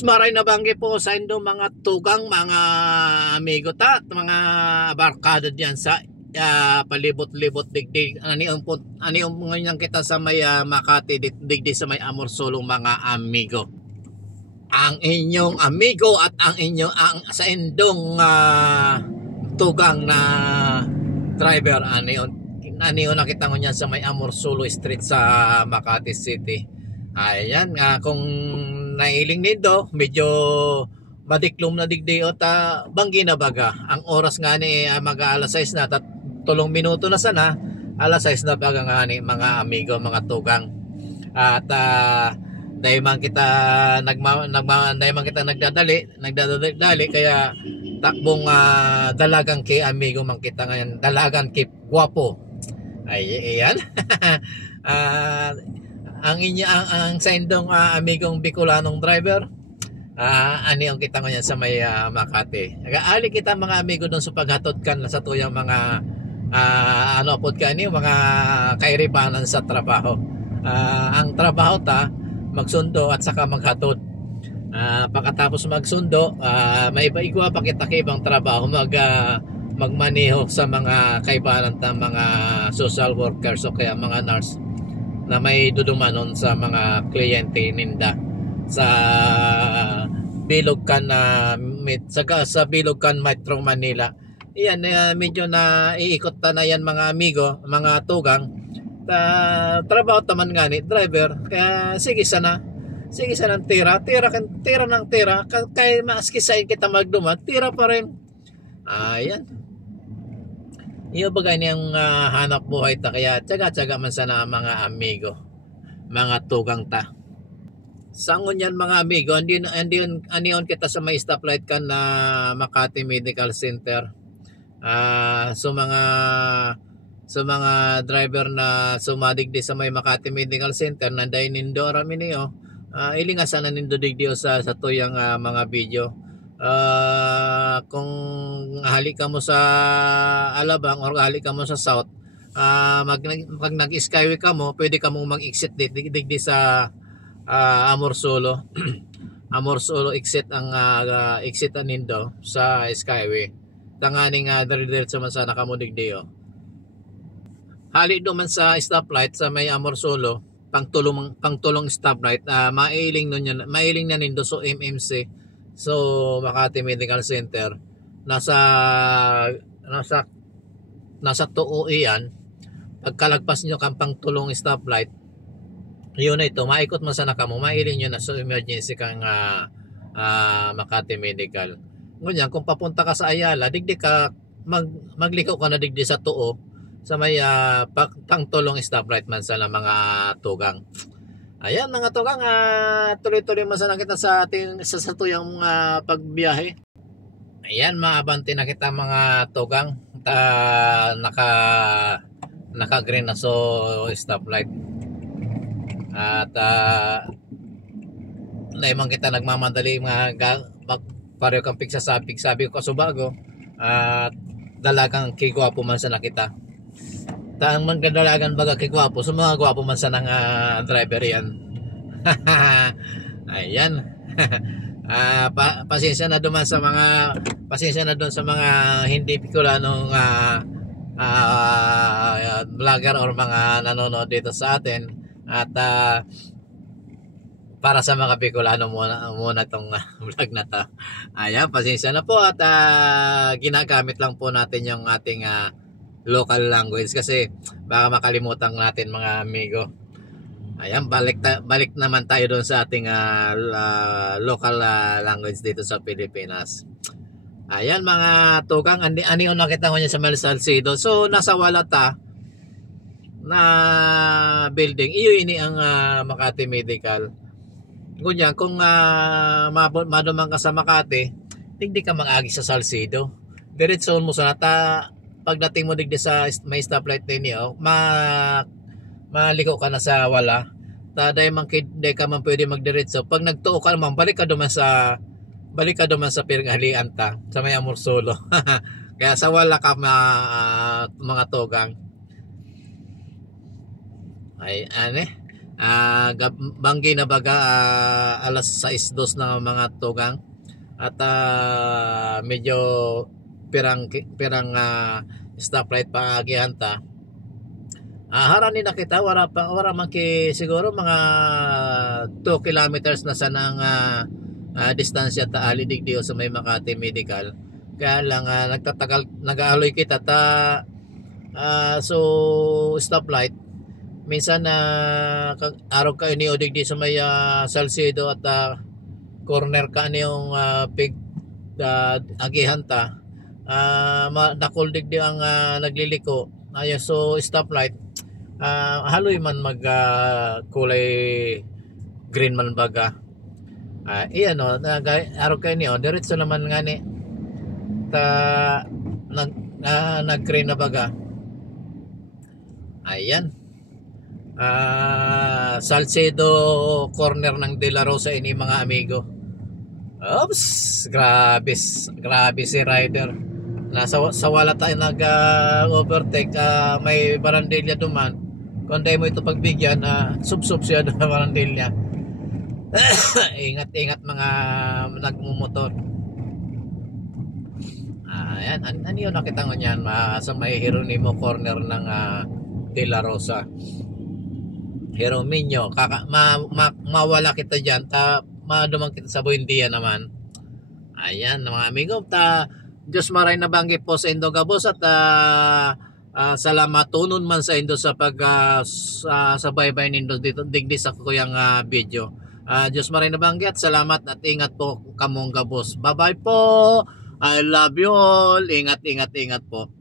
Maray na banggi po sa indo mga tugang, mga amigo ta, mga barkada diyan sa palibot-libot digdig. Ani ngayon kita sa may Makati digdig sa may Amorsolo mga amigo. Ang inyong amigo at ang inyong sa indong tugang na driver aniyon nakita ko niyan sa may Amorsolo Street sa Makati City. Ayan, kung nailing nito, medyo madiklom na digdi o banggi na baga. Ang oras nga ni mag-alas 6 na, 3 minuto na sana, alas 6 na baga nga ni mga amigo, mga tugang. At dahil man kita nagdadali kaya takbong dalagang kay amigo man kita ngayon, dalagang kay guwapo. Ay, ayan. Ang sa indong amigong Bicolanong driver, ani ang kita ngayon sa may Makati. Nag-aali kita mga amigo doon sa paghatod kan sa tuyang mga apod ka ni mga kairibanan sa trabaho. Ang trabaho ta magsundo at saka maghatod. Pagkatapos magsundo, may iba pa kita kay ibang trabaho magmaneho sa mga kaibanan ta mga social workers o kaya mga nurse na may dudumanon sa mga kliyente ninda sa Bilogcan sa Bilogcan Metro Manila. Iyan, medyo na iikot ta na yan mga amigo, mga tugang. Trabaho taman nga ni driver, kaya sige sana tira ng tira, kaya maski sa kita magduman, tira pa rin. Ayan. Iyo bagay niyang hanap buhay ta, kaya tsaga-tsaga man sana mga amigo, mga tugang ta. Sangon yan mga amigo, andiyon kita sa may stoplight kan na Makati Medical Center. So mga driver na sumadigdi sa may Makati Medical Center nanday nindo rami niyo, ilingasan na nindo digdi sa tuyang mga video. Kung halik ka mo sa Alabang or halik ka mo sa South, pag nag-skyway ka mo, pwede ka mong mag-exit digdi sa Amorsolo. Amorsolo exit ang exitan nindo sa skyway. Tanganing dire-diretso man sana ka mo digdi. Halik do man sa stoplight sa may Amorsolo, pangtulong stoplight, mailing na nindo so MMC. So Makati Medical Center nasa tuo iyan. Pagkalagpas nyo kang pangtulong stoplight, yun na ito, maikot man sana ka mo, mailing nyo na so emergency kang Makati Medical. Ngunyan, kung papunta ka sa Ayala, digdi ka magliko ka na digdi sa tuo sa may pangtulong stoplight man sana mga tugang. Ayan mga tugang, tuloy-tuloy masana kita sa ating sa tuyang pagbiyahe. Ayan, maabanti na kita mga tugang. Naka-green na so stoplight. At naimang kita nagmamadali pareho kang pigsasabi ko subago. At dalagang kigwapo man sana kita. Ang magdadalagan baga kay gwapo, so mga gwapo man sa ng driver yan. Ayan. Pasensya na doon sa mga hindi Bicolanong vlogger or mga nanonood dito sa atin. At para sa mga Bicolano muna tong vlog na to. Ayan, pasensya na po at ginagamit lang po natin yung ating local language kasi baka makalimutan natin mga amigo. Ayan, balik naman tayo doon sa ating local language dito sa Pilipinas. Ayan mga tugang, aniyon nakita ko niya sa Mel Salcedo. So nasa Walata na building, iyo ini ang Makati Medical. Ngunyan, kung maduman ka sa Makati, hindi ka mag-agi sa Salcedo. Diretso mo sa pagdating mo digdi sa may stoplight ninyo, maliko ka na sa wala. Taday man ka man pwede magdiretso. Pag nagtuo ka naman, balik ka duman sa pinanghalian ta sa may Amorsolo. Kaya sa wala ka mga tugang. Ay Banggi na baga alas 6:02 na mga tugang at medyo pirang stoplight pa agihan ta. Harani na kita wala man siguro mga 2 kilometers na sana ang distansya ta alidigdio sa may Makati Medical. Kaya lang nag-aaloy kita ta so stoplight minsan araw ka ini odig di sa may Salcedo at corner ka ni yung pig agihan ta nakuldig di ang nagliliko so stoplight haloy man mag kulay green man baga iyan o araw ka ini diretso naman nga ni ta nag green na baga ayan Salcedo corner ng De La Rosa ini mga amigo. Oops, grabe si rider. Sa wala tayo nag-overtake, may barandilya duman. Kung di mo ito pagbigyan, sub-sub siya na barandilya. Ingat-ingat mga nagmumotor. Ayan, ano yun nakita ko niyan sa may Jeronimo corner ng De La Rosa. Jeronimo, mawala kita dyan, madumang kita sa Buendia naman. Ayan mga amigo, Diyos maray na banggi po sa Indo Gabos at salamat tunon man sa Indo sa sa baybay nindo dito digdi sa kuyang video. Diyos maray na banggi at salamat at ingat po kamong Gabos. Bye bye po. I love you all. Ingat po.